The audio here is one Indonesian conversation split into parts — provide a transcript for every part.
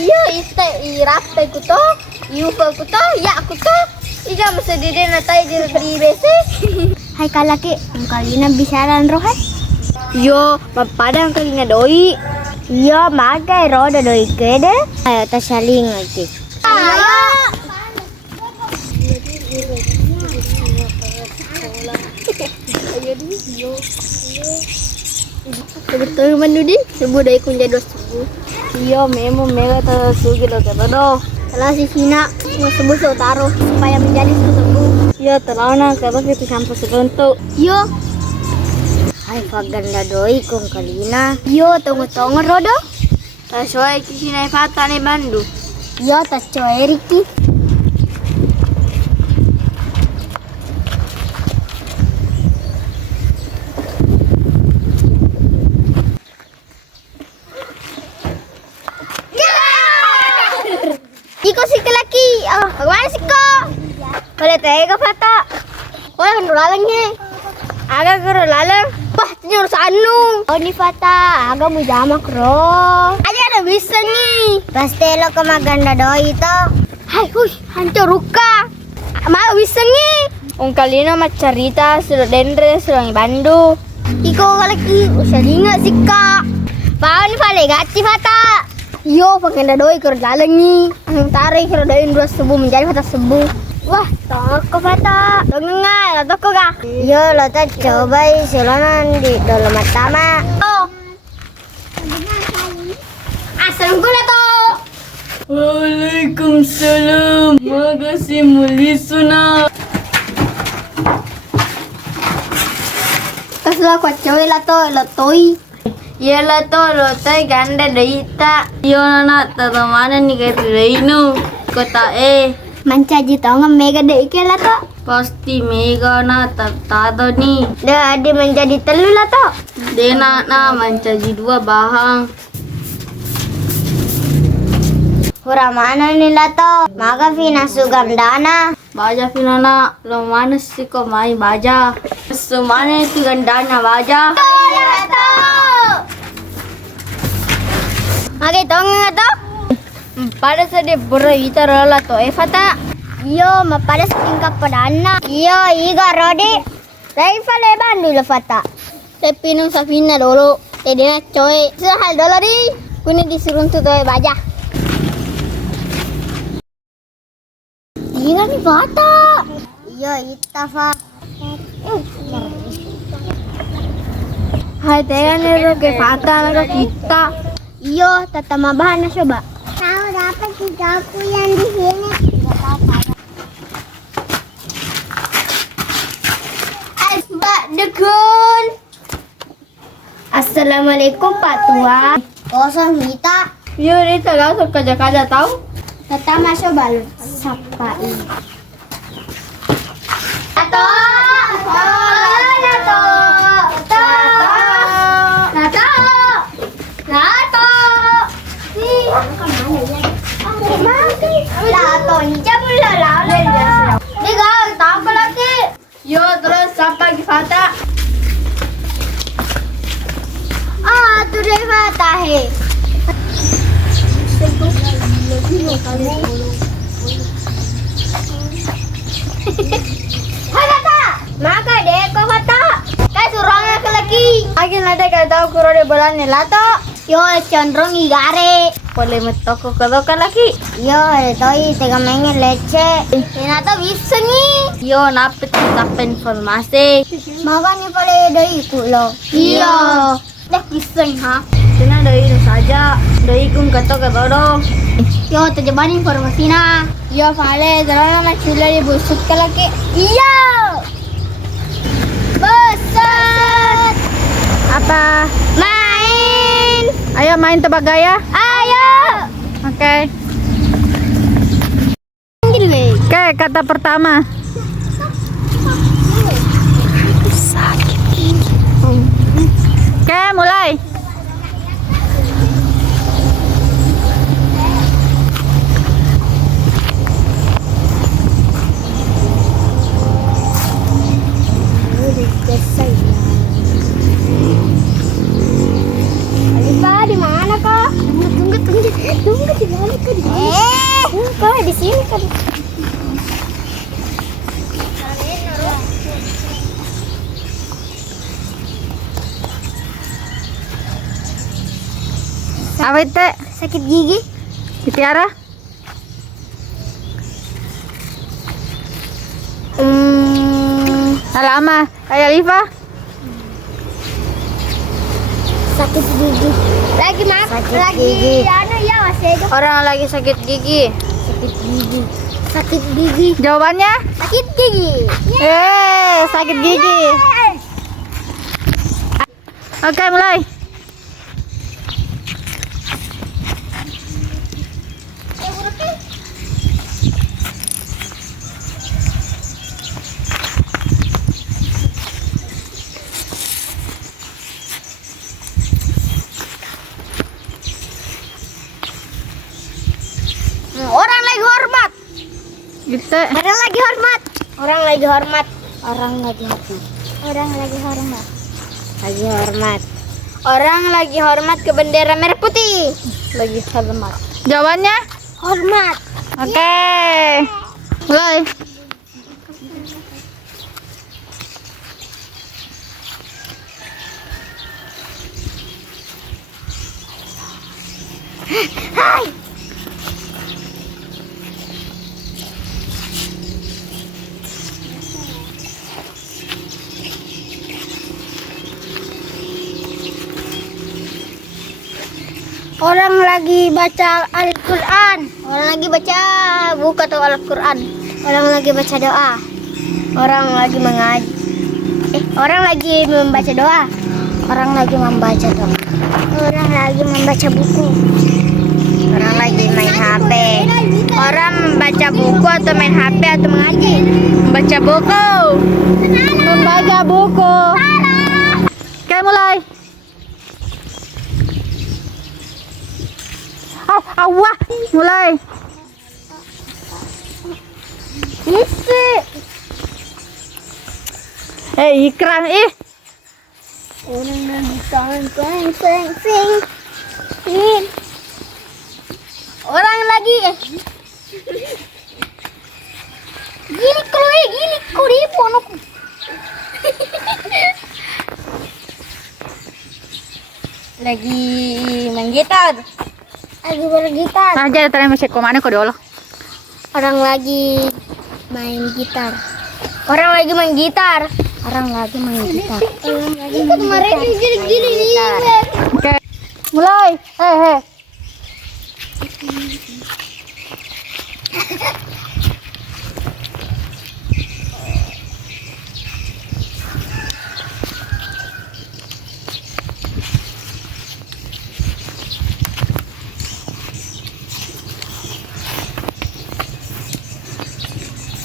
Iya, ite irape ko to. Yupa ko to, ya ko to. Ija masadide na tayo di BC. Hai kalaki, ang kalina bisaran rohan. Yo, mapadang kalina doi. Iya, magay roda doi kede. Ayo ta saling lagi. Ayo. Betul manudi, sebu dai kun jado sebu. Iya, memo mega ta sugi lo do. Salah si Sina, sebu so taruh supaya menjadi sebu. Iya, terlauna kada itu sampai sebentuk. Yo, Hai paganda doi kong kalina. yo tunggu rodo. Tasoy kisinay fata ni bandu. Yo ta coeriki. Iko si kelaki, bagaimana sih kok? Boleh tega fata. Oh, yang lalang ni. Aga guru lalang. Wah, tidur sanu. Oh ni fata, aga mo jamak ro. Aja ada bisa ni. Pasti lo ke maganda doi to. Hai, hui, hancur ruka. Mau bisa ni. Ung kalina macarita sudah dendre sudah bandu. Iko kalaki, usah ingat sih kak. Pawan pale gaci fata. Yo, paganda doi ker lalang ni. Ang tarik ker doi dua sebu menjadi fata sebu. Wah, toko fata. Dongengai, toko ka. Yo lo ta coba silonan di dalam matama. Oh. Assalamualaikum to. Waalaikumsalam. Makasih muli suna. Kasla ko choy la toi. Yela to lotai ganda daita. Yo nana tatamana ni kaitreinu. Kota Mancaji tau mega dei ke la to. pasti mega na tado ni. Dah ada menjadi telu la to. Dena na mancaji dua bahang. Hura mana nila to? Maga fina sugandana. Baja pinana lo manas si ko mai baja. Sumane itu gandana baja. Age tong to. Pada sede bura itara la to fata. Yo mapada tingkap padana. Iyo iga rodi. Raifa le bandu la fata. Tepinung safina dulu. Tedina coy. Sehal dulu di. Kuni disuruh tu toy baja. Iya ni fata. Iyo itafa. Hai tega nero ke fata nero kita. Iyo tatama bahan na coba. Tahu dapat juga aku yang di sini. Mbak Dekun. Assalamualaikum Pak Tua. Kosong kita. Yo ni taga so kaja tahu. Tatama coba lu sapai. Nato. Nato. Nato. Nato. Lato ni cabul la la. Diga, tahu lagi. Yo terus sampai di fata. Ah, tu dia fata he. Hai fata. Maka deh ko fata. Kai surangnya ke lagi. Agil nade ka tahu kuro de bolan ni lato. Yo condrong igare. Boleh metoko kado ka laki. Yo doi tega mengen leche. Ternyata bisa nih. Yo napit kita informasi. Maka ni pale doi kulo. Iya. Dah bisa ha. Cina doi saja. Doi kung kato do. Yo terjebak informasi na. Yo pale jalan na chula di busuk ka laki. Iya. Besar. Apa Apa? Main. Ayo main tebak gaya. Ayo. Oke. Gini. Oke, kata pertama. Oke, mulai. Alifah di mana kak? Tunggu di mana kak? Di mana? Kak di sini kak. Apa itu? Sakit gigi. Tiara? Lama. Kayak Liva? Sakit gigi. Lagi Sakit lagi gigi. anu ya masih Orang lagi sakit gigi. sakit gigi. Sakit gigi. Jawabannya? Sakit gigi. Sakit gigi. Oke, mulai. Orang lagi hormat. Gitu. Orang lagi hormat. Orang lagi hormat. Orang lagi hormat. Lagi hormat. Orang lagi hormat ke bendera merah putih. Lagi hormat. Jawabannya? Hormat. Oke. Mulai. Orang lagi baca Al-Quran. Orang lagi baca buku atau Al-Quran. Orang lagi baca doa. Orang lagi mengaji. Orang lagi membaca doa. Orang lagi membaca doa. Orang lagi membaca buku. Orang lagi main HP. Orang membaca buku atau main HP atau mengaji? Membaca buku. Membaca buku. Oke, mulai. Wah, mulai. Isi. Ikram ih. Orang lagi sing. Orang lagi gini kuripo no. Lagi main gitar. Lagi bergitar. Saja tadi masih kemana kok dulu? Orang lagi main gitar. Orang lagi main gitar. Orang lagi main gitar. Orang lagi kemarin gini nih. Oke. Mulai. Hei.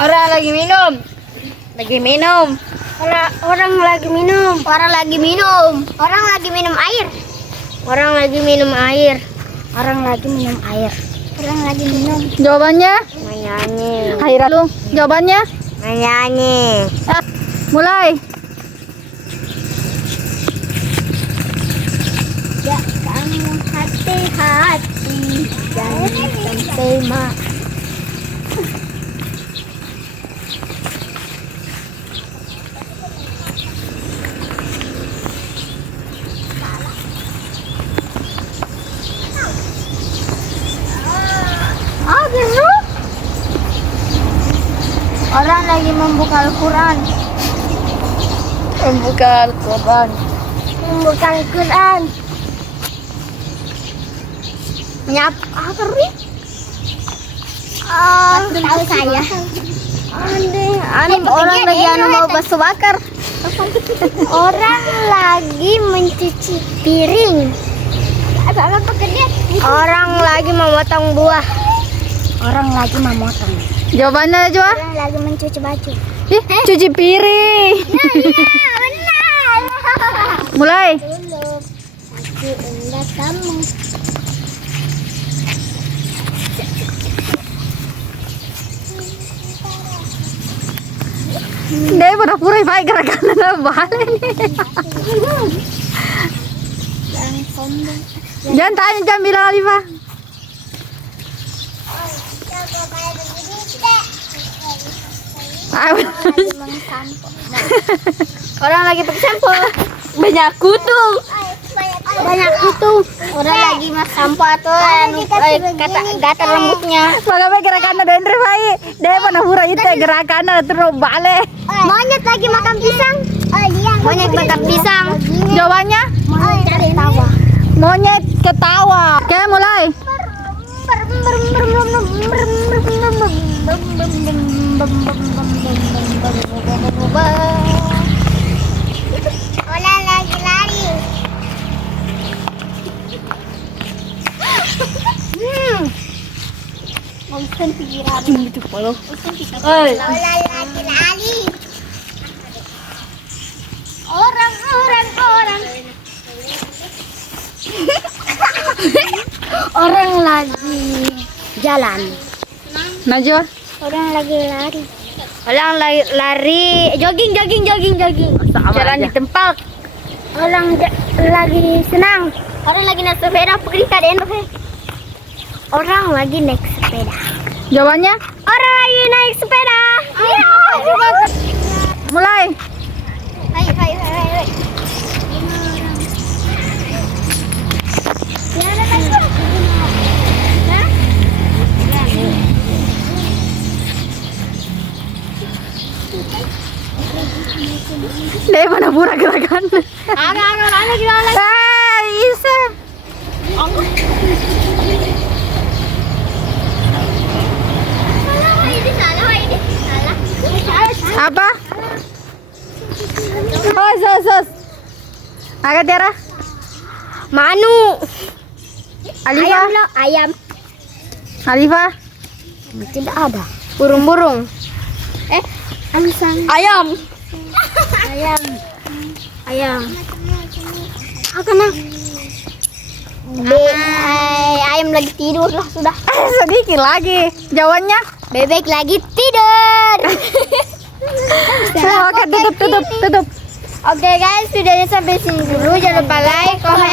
Orang lagi minum. Orang lagi minum. Orang lagi minum. Orang lagi minum air. Orang lagi minum air. Orang lagi minum air. Orang lagi minum. Jawabannya? Menyanyi. Akhirnya lu. Jawabannya? Menyanyi. Mulai. Ya kamu hati-hati. Jangan sampai Orang lagi membuka Al-Quran. Membuka Al-Quran. Nyap apa nih? Tahu saya. Aneh, orang lagi anu mau bakso bakar. Orang lagi mencuci piring. Orang lagi memotong buah. Orang lagi memotong. Jawabannya Najwa? Orang lagi mencuci baju. Ih, cuci piring. Iya, benar. Mulai. Dulu lagi indah kamu. Deh, pada pura baik gerakan na balik nih. Jangan tanya, jangan bilang Alifa. Orang lagi pakai sampo. Banyak kutu. Banyak itu. Orang lagi mas sampo atau gatal rambutnya. Bagaimana gerakan na Dendre baik. Deh, pada pura itu gerakan na terus balik. Monyet lagi makan pisang. Monyet makan pisang. Jawabannya? Monyet ketawa. Monyet ketawa. Oke, mulai. Orang lagi lari. Bosan pikiran. Oi. Orang lagi lari. Orang. Orang lagi jalan. Najwa. Orang lagi lari. Orang lari, jogging. Jalan di tempat. Orang lagi senang. Orang lagi naik sepeda, pergi ke Dendo. Orang lagi naik sepeda. Jawabannya? Orang lagi naik sepeda. Iya. Mulai. Hai. Deh, mana pura gerakan. Agak gimana? Isa. Salah. Apa? Oh, sos. Agak Tiara. Manu. Alifa. Ayam. Alifa. Tidak ada. Burung-burung. Ayam. Apa ayam lagi tidur lah sudah. Sedikit lagi. Jawabannya? Bebek lagi tidur. Oke, tutup. Oke guys, videonya sampai sini dulu. Jangan lupa like, komen,